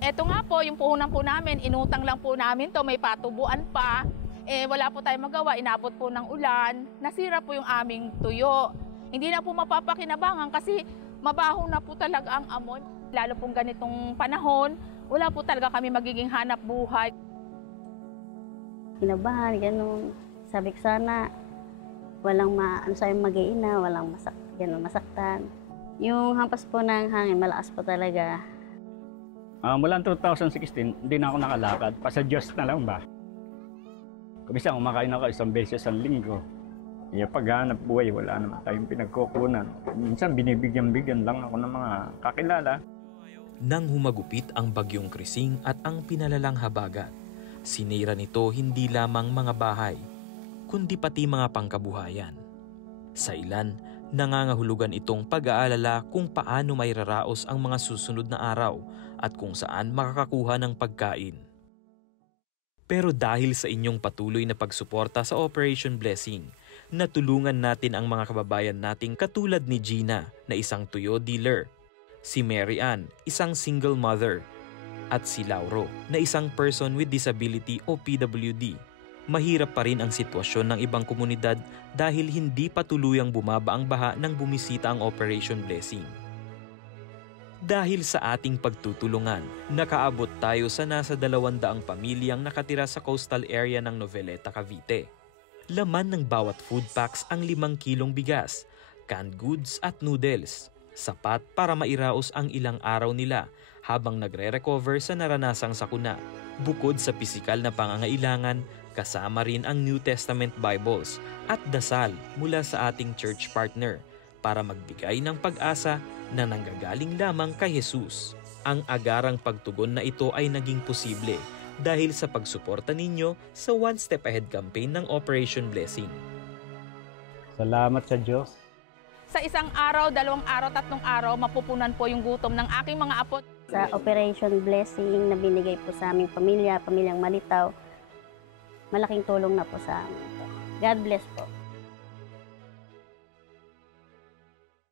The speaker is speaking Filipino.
Eto nga po, yung puhunan po namin, inutang lang po namin to, may patubuan pa. Wala po tayong magawa, inabot po ng ulan, nasira po yung aming tuyo. Hindi na po mapapakinabangan kasi mabaho na po talaga ang amoy. Lalo pong ganitong panahon, wala po talaga kami magiging hanap buhay. Kinabahan, ganun. Sabi ko sana, walang mag-iina, walang masaktan. Yung hampas po ng hangin, malakas po talaga. Mula 2016, hindi na ako nakalakad. Sa Diyos na lang ba? Kumisa, kumakain ako isang beses sa linggo. Paghanap buhay, wala naman tayong pinagkukunan. Minsan, binibigyan-bigyan lang ako ng mga kakilala. Nang humagupit ang bagyong Krising at ang pinalalang habagat, sinira nito hindi lamang mga bahay, kundi pati mga pangkabuhayan. Sa ilan, nangangahulugan itong pag-aalala kung paano may raraos ang mga susunod na araw at kung saan makakakuha ng pagkain. Pero dahil sa inyong patuloy na pagsuporta sa Operation Blessing, natulungan natin ang mga kababayan nating katulad ni Gina na isang tuyo dealer, si Mary Ann, isang single mother, at si Lauro na isang person with disability o PWD. Mahirap pa rin ang sitwasyon ng ibang komunidad dahil hindi pa tuluyang bumaba ang baha nang bumisita ang Operation Blessing. Dahil sa ating pagtutulungan, nakaabot tayo sa nasa 200 pamilyang nakatira sa coastal area ng Noveleta, Cavite. Laman ng bawat food packs ang 5 kilong bigas, canned goods at noodles. Sapat para mairaos ang ilang araw nila habang nagre-recover sa naranasang sakuna. Bukod sa pisikal na pangangailangan, kasama rin ang New Testament Bibles at dasal mula sa ating church partner para magbigay ng pag-asa na nanggagaling lamang kay Jesus. Ang agarang pagtugon na ito ay naging posible dahil sa pagsuporta ninyo sa One Step Ahead campaign ng Operation Blessing. Salamat sa Diyos. Sa isang araw, 2 araw, 3 araw, mapupunan po yung gutom ng aking mga apo. Sa Operation Blessing na binigay po sa aming pamilyang Malitaw, malaking tulong na po sa amin. God bless po.